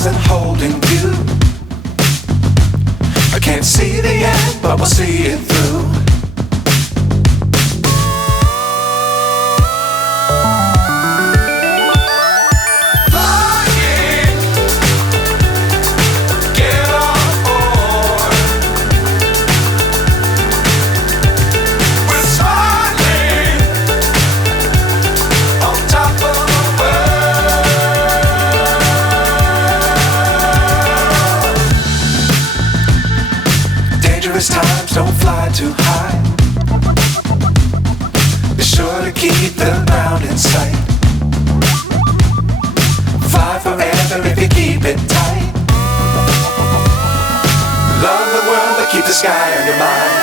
stars and holding you. I can't see the end, but we'll see it through. Times don't fly too high. Be sure to keep the ground in sight. Fly forever if you keep it tight. Love the world but keep the sky on your mind.